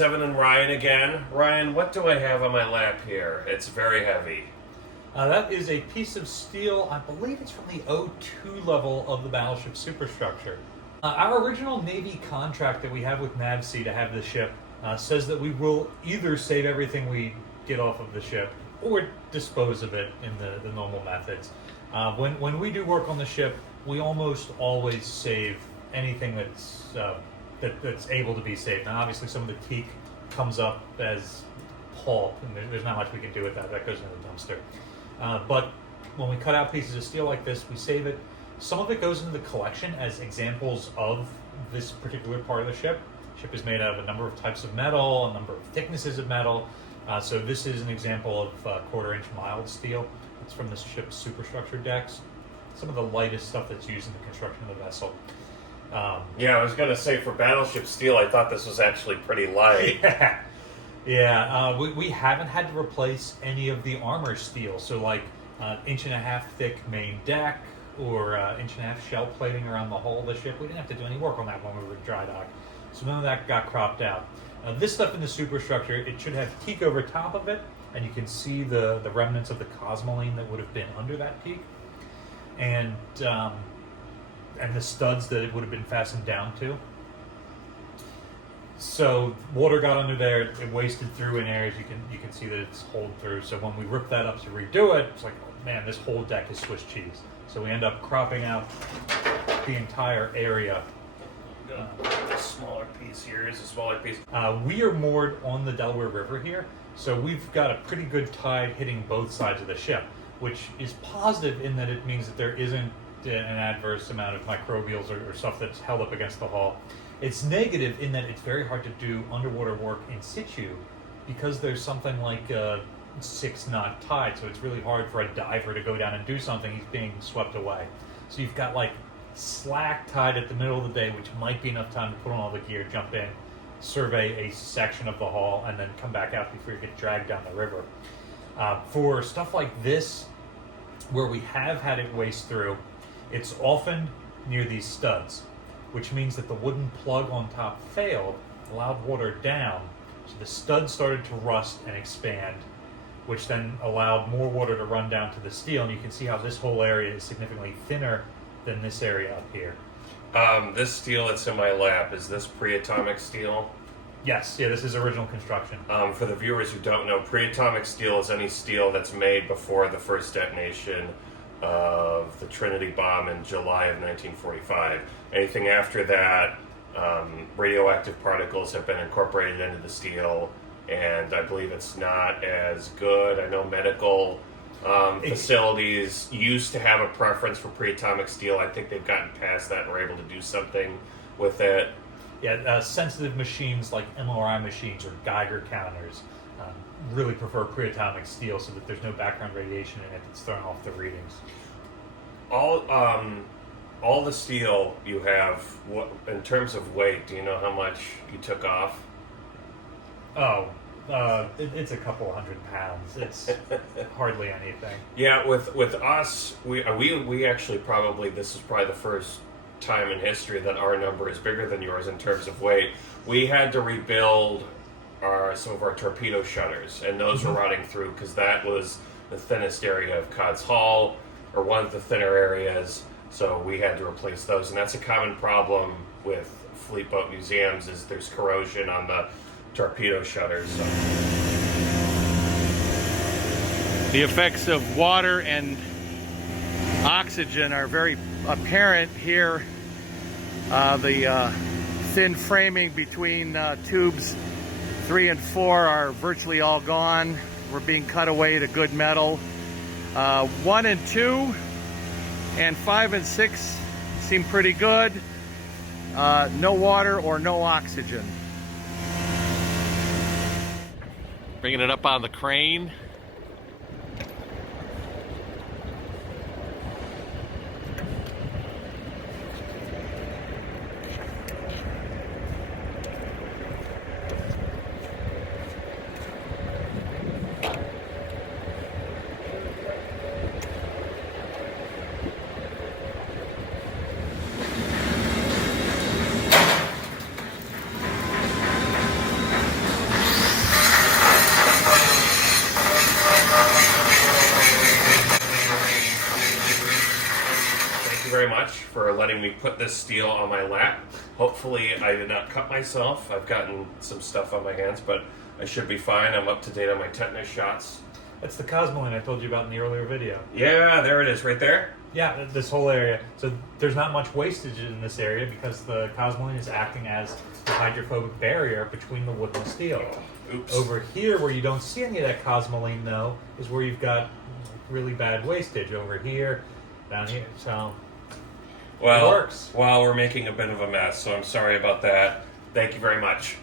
7 and Ryan again. Ryan, what do I have on my lap here? It's very heavy. That is a piece of steel, I believe it's from the O2 level of the Battleship Superstructure. Our original Navy contract that we have with NAVSEA to have the ship says that we will either save everything we get off of the ship or dispose of it in the normal methods. When we do work on the ship, we almost always save anything that's able to be saved. Now, obviously, some of the teak comes up as pulp, and there's not much we can do with that. That goes in the dumpster. But when we cut out pieces of steel like this, we save it. Some of it goes into the collection as examples of this particular part of the ship. The ship is made out of a number of types of metal, a number of thicknesses of metal. So this is an example of 1/4-inch mild steel. It's from the ship's superstructure decks. Some of the lightest stuff that's used in the construction of the vessel. Yeah, I was going to say, for Battleship steel, I thought this was actually pretty light. Yeah. We haven't had to replace any of the armor steel. So like 1.5-inch thick main deck or 1.5-inch shell plating around the hull of the ship. We didn't have to do any work on that when we were dry dock. So none of that got cropped out. This stuff in the superstructure, it should have teak over top of it, and you can see the remnants of the cosmoline that would have been under that teak, and the studs that it would have been fastened down to. So water got under there, it wasted through in areas. You can see that it's holed through. So when we rip that up to redo it, it's like, oh man, this whole deck is Swiss cheese. So we end up cropping out the entire area. A smaller piece here is a smaller piece. We are moored on the Delaware River here, so we've got a pretty good tide hitting both sides of the ship, which is positive in that it means that there isn't an adverse amount of microbials or stuff that's held up against the hull. It's negative in that it's very hard to do underwater work in situ because there's something like a 6-knot tide, so it's really hard for a diver to go down and do something. He's being swept away. So you've got like slack tide at the middle of the day, which might be enough time to put on all the gear, jump in, survey a section of the hull, and then come back out before you get dragged down the river. For stuff like this, where we have had it waste through, it's often near these studs, which means that the wooden plug on top failed, allowed water down, so the stud started to rust and expand, which then allowed more water to run down to the steel, and you can see how this whole area is significantly thinner than this area up here. This steel that's in my lap, is this pre-atomic steel? Yes, yeah, this is original construction. For the viewers who don't know, pre-atomic steel is any steel that's made before the first detonation of the Trinity bomb in July of 1945. Anything after that, radioactive particles have been incorporated into the steel, and I believe it's not as good. I know medical facilities used to have a preference for pre-atomic steel. I think they've gotten past that and were able to do something with it. Yeah, sensitive machines like MRI machines or Geiger counters really prefer pre-atomic steel so that there's no background radiation in it that's throwing off the readings. All the steel you have, what in terms of weight, do you know how much you took off? It's a couple 100 pounds. It's hardly anything. Yeah, with us, we actually probably, this is probably the first time in history that our number is bigger than yours in terms of weight. We had to rebuild some of our torpedo shutters, and those were running through because that was the thinnest area of Codd's Hull, or one of the thinner areas, so we had to replace those. And that's a common problem with fleet boat museums, is there's corrosion on the torpedo shutters. So. The effects of water and oxygen are very apparent here. The thin framing between tubes 3 and 4 are virtually all gone. We're being cut away to good metal. 1 and 2 and 5 and 6 seem pretty good. No water or no oxygen. Bringing it up on the crane. very much for letting me put this steel on my lap. Hopefully I did not cut myself. I've gotten some stuff on my hands, but I should be fine. I'm up to date on my tetanus shots. That's the cosmoline I told you about in the earlier video. Yeah, there it is, right there. Yeah, this whole area. So there's not much wastage in this area because the cosmoline is acting as the hydrophobic barrier between the wood and the steel. Oh, oops. Over here, where you don't see any of that cosmoline, though, is where you've got really bad wastage. Over here, down here. So Well, it works. Well, we're making a bit of a mess, so I'm sorry about that. Thank you very much.